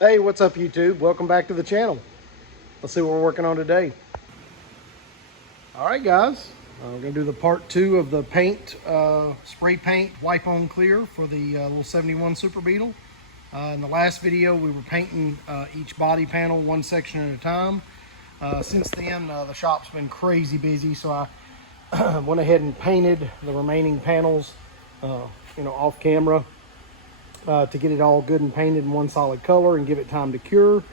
Hey, what's up YouTube? Welcome back to the channel. Let's see what we're working on today. All right guys, we're gonna do the part 2 of the paint, spray paint wipe on clear for the little 71 Superbeetle. In the last video we were painting each body panel one section at a time. Since then the shop's been crazy busy, so I went ahead and painted the remaining panels off camera. To get it all good and painted in one solid color and give it time to cure.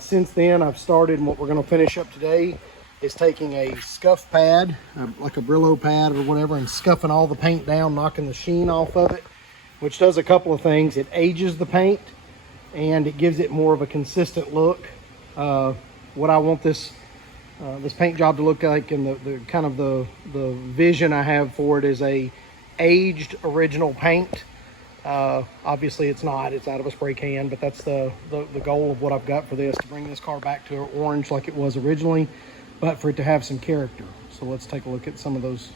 Since then I've started, and what we're going to finish up today is taking a scuff pad, like a Brillo pad or whatever, and scuffing all the paint down, knocking the sheen off of it, which does a couple of things. It ages the paint and it gives it more of a consistent look. What I want this paint job to look like, and the kind of the vision I have for it, is a aged original paint. Obviously it's not, it's out of a spray can, but that's the goal of what I've got for this, to bring this car back to orange like it was originally, but for it to have some character. So let's take a look at some of those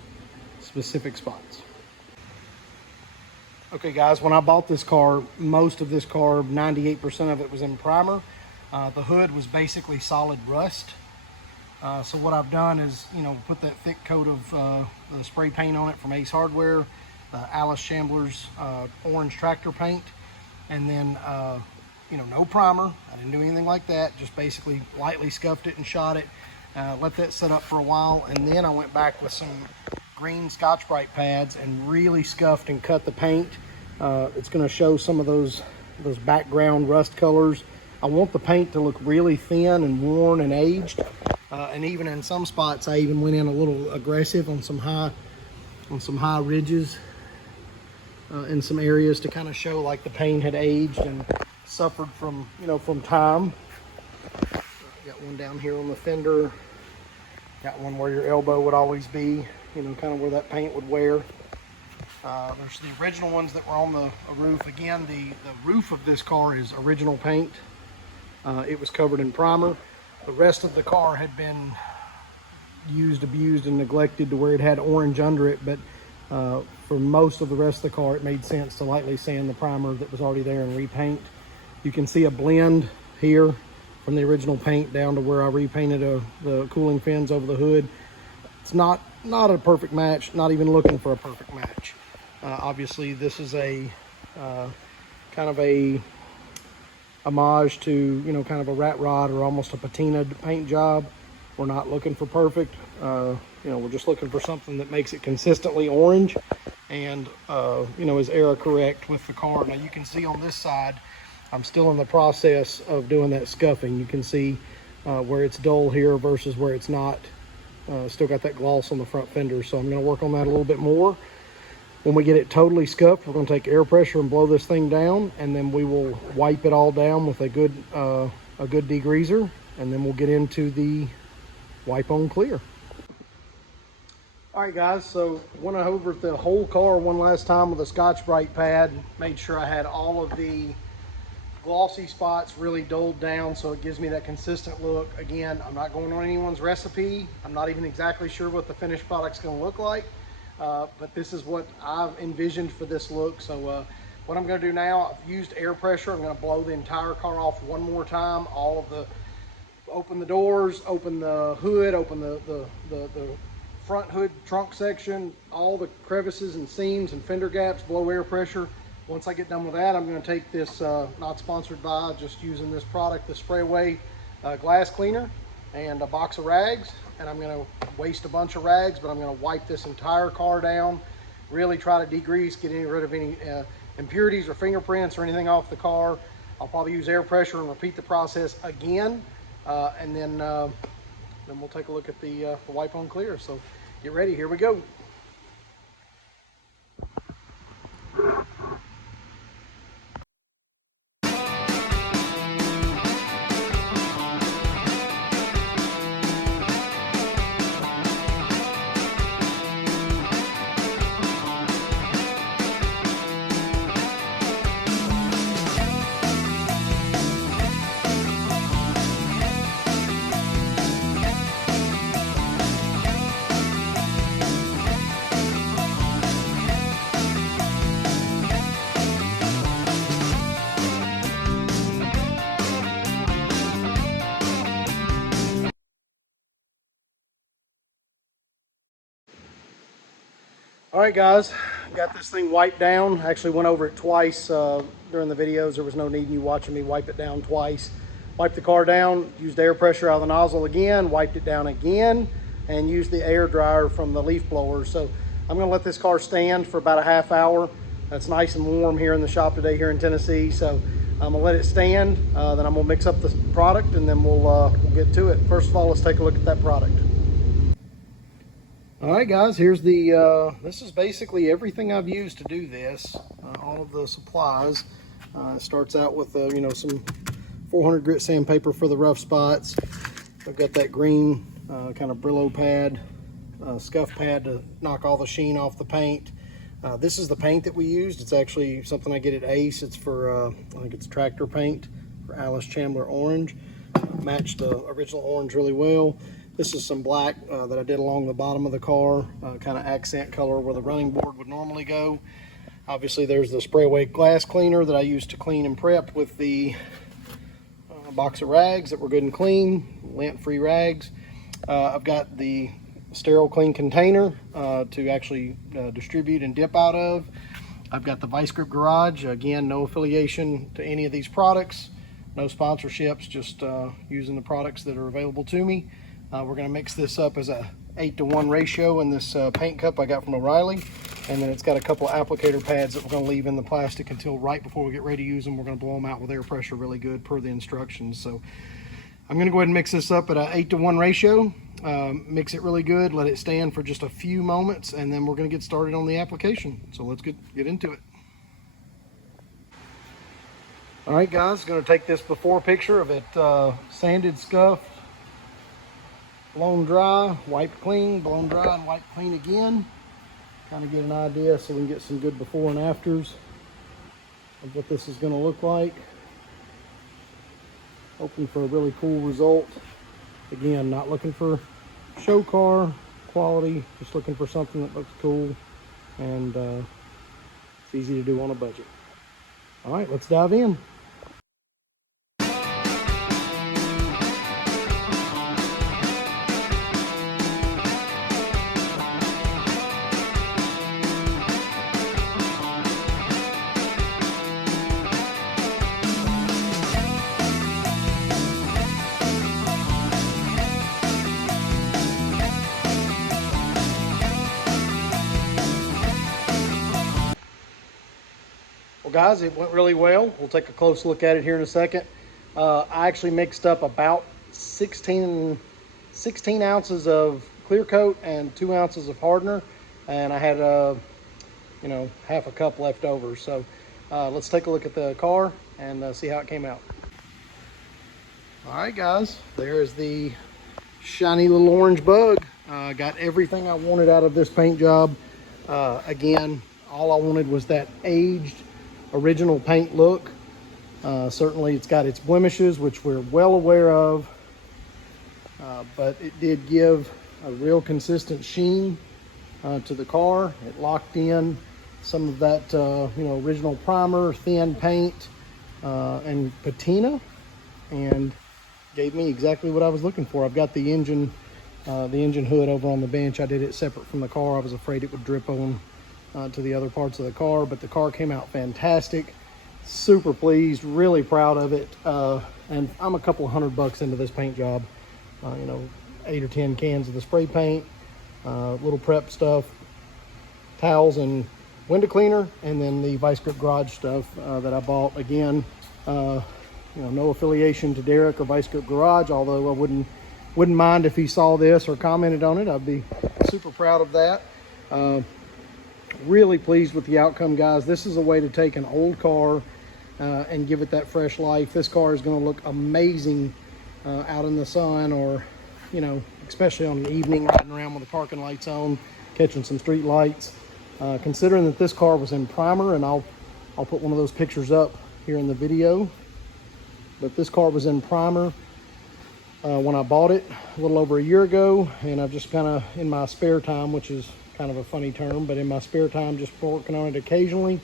specific spots. Okay guys, when I bought this car, most of this car, 98% of it was in primer. The hood was basically solid rust. So what I've done is, put that thick coat of the spray paint on it from Ace Hardware, Alice Shambler's orange tractor paint, and then no primer. I didn't do anything like that, just basically lightly scuffed it and shot it, let that set up for a while, and then I went back with some green Scotch-Brite pads and really scuffed and cut the paint. It's going to show some of those background rust colors. I want the paint to look really thin and worn and aged, and even in some spots I even went in a little aggressive on some high ridges in some areas, to kind of show like the paint had aged and suffered from time. Got one down here on the fender, got one where your elbow would always be, kind of where that paint would wear. There's the original ones that were on the roof. Again, the roof of this car is original paint. It was covered in primer. The rest of the car had been used, abused, and neglected to where it had orange under it, but for most of the rest of the car it made sense to lightly sand the primer that was already there and repaint. You can see a blend here from the original paint down to where I repainted the cooling fins over the hood. It's not a perfect match, not even looking for a perfect match. Obviously this is a kind of a homage to kind of a rat rod or almost a patina paint job. We're not looking for perfect. We're just looking for something that makes it consistently orange and is error correct with the car. Now you can see on this side I'm still in the process of doing that scuffing. You can see where it's dull here versus where it's not. Still got that gloss on the front fender, so I'm going to work on that a little bit more. When we get it totally scuffed, we're going to take air pressure and blow this thing down, and then we will wipe it all down with a good degreaser, and then we'll get into the wipe on clear. All right guys, so went over the whole car one last time with a Scotch-Brite pad, made sure I had all of the glossy spots really dulled down so it gives me that consistent look. Again, I'm not going on anyone's recipe. I'm not even exactly sure what the finished product's going to look like, but this is what I've envisioned for this look. So what I'm going to do now, I've used air pressure. I'm going to blow the entire car off one more time. Open the doors, open the hood, open the front hood trunk section, all the crevices and seams and fender gaps, blow air pressure. Once I get done with that, I'm going to take this, not sponsored by, just using this product, the Spray Away glass cleaner, and a box of rags, and I'm going to waste a bunch of rags, but I'm going to wipe this entire car down, really try to degrease, get rid of any impurities or fingerprints or anything off the car. I'll probably use air pressure and repeat the process again, and then we'll take a look at the wipe on clear. So get ready, here we go. All right, guys, got this thing wiped down. Actually went over it twice during the videos. There was no need in you watching me wipe it down twice. Wiped the car down, used air pressure out of the nozzle again, wiped it down again, and used the air dryer from the leaf blower. So I'm gonna let this car stand for about a half hour. It's nice and warm here in the shop today here in Tennessee. So I'm gonna let it stand, then I'm gonna mix up the product, and then we'll get to it. First of all, let's take a look at that product. All right, guys, here's the, this is basically everything I've used to do this, all of the supplies. It starts out with, you know, some 400 grit sandpaper for the rough spots. I've got that green kind of Brillo pad, scuff pad to knock all the sheen off the paint. This is the paint that we used. It's actually something I get at Ace. It's for, I think it's tractor paint for Alice Chandler Orange. Matched the original orange really well. This is some black that I did along the bottom of the car, kind of accent color where the running board would normally go. Obviously there's the spray away glass cleaner that I used to clean and prep with the box of rags that were good and clean, lint-free rags. I've got the sterile clean container to actually distribute and dip out of. I've got the Vice Grip Garage. Again, no affiliation to any of these products, no sponsorships, just using the products that are available to me. We're going to mix this up as a 8-to-1 ratio in this paint cup I got from O'Reilly. And then it's got a couple of applicator pads that we're going to leave in the plastic until right before we get ready to use them. We're going to blow them out with air pressure really good per the instructions. So I'm going to go ahead and mix this up at a 8-to-1 ratio. Mix it really good, let it stand for just a few moments, and then we're going to get started on the application. So let's get into it. All right, guys, going to take this before picture of it sanded, scuffed, blown dry, wiped clean, blown dry, and wiped clean again. Kind of get an idea so we can get some good before and afters of what this is going to look like. Hoping for a really cool result. Again, not looking for show car quality, just looking for something that looks cool and it's easy to do on a budget. All right, let's dive in. Guys, it went really well. We'll take a close look at it here in a second. I actually mixed up about 16 ounces of clear coat and 2 ounces of hardener, and I had you know, half a cup left over. So let's take a look at the car and see how it came out. All right, guys, there's the shiny little orange bug. Got everything I wanted out of this paint job. Again, all I wanted was that aged original paint look. Certainly it's got its blemishes, which we're well aware of, but it did give a real consistent sheen to the car. It locked in some of that you know, original primer, thin paint, and patina, and gave me exactly what I was looking for. I've got the engine hood over on the bench. I did it separate from the car. I was afraid it would drip on to the other parts of the car, but the car came out fantastic. Super pleased, really proud of it, and I'm a couple $100 into this paint job. You know, 8 or 10 cans of the spray paint, little prep stuff, towels and window cleaner, and then the Vice Grip Garage stuff that I bought. Again, you know, no affiliation to Derek or Vice Grip Garage, although I wouldn't mind if he saw this or commented on it. I'd be super proud of that. Really pleased with the outcome, guys. This is a way to take an old car and give it that fresh life. This car is going to look amazing out in the sun, or, you know, especially on an evening riding around with the parking lights on, catching some street lights. Considering that this car was in primer, and I'll put one of those pictures up here in the video, but this car was in primer when I bought it a little over a year ago, and I've just kind of, in my spare time, which is kind of a funny term, but in my spare time, just working on it occasionally.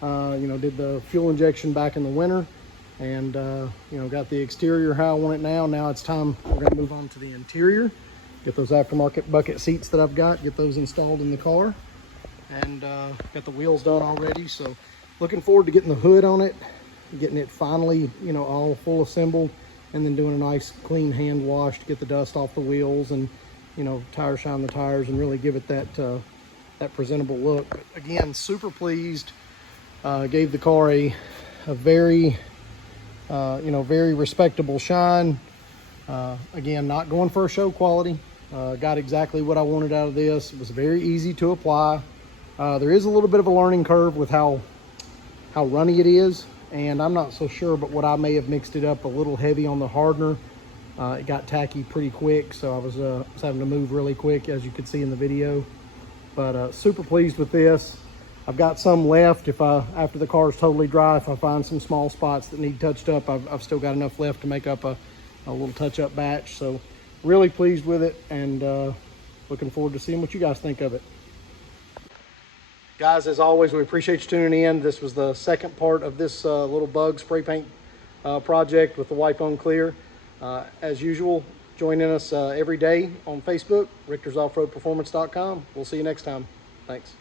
You know, did the fuel injection back in the winter, and you know, got the exterior how I want it now. Now it's time, we're going to move on to the interior, get those aftermarket bucket seats that I've got, get those installed in the car. and got the wheels done already. So looking forward to getting the hood on it, getting it finally, you know, all full assembled, and then doing a nice clean hand wash to get the dust off the wheels and, you know, tire shine the tires and really give it that that presentable look. But again, super pleased. Gave the car a very you know, very respectable shine. Again, not going for a show quality. Got exactly what I wanted out of this. It was very easy to apply. There is a little bit of a learning curve with how runny it is, and I'm not so sure, but what I may have mixed it up a little heavy on the hardener. It got tacky pretty quick, so I was having to move really quick, as you could see in the video. But super pleased with this. I've got some left. If after the car is totally dry, if I find some small spots that need touched up, I've still got enough left to make up a little touch-up batch. So really pleased with it, and looking forward to seeing what you guys think of it. Guys, as always, we appreciate you tuning in. This was the second part of this little bug spray paint project with the Wipe On Clear. As usual, joining us every day on Facebook, richtersoffroadperformance.com. We'll see you next time. Thanks.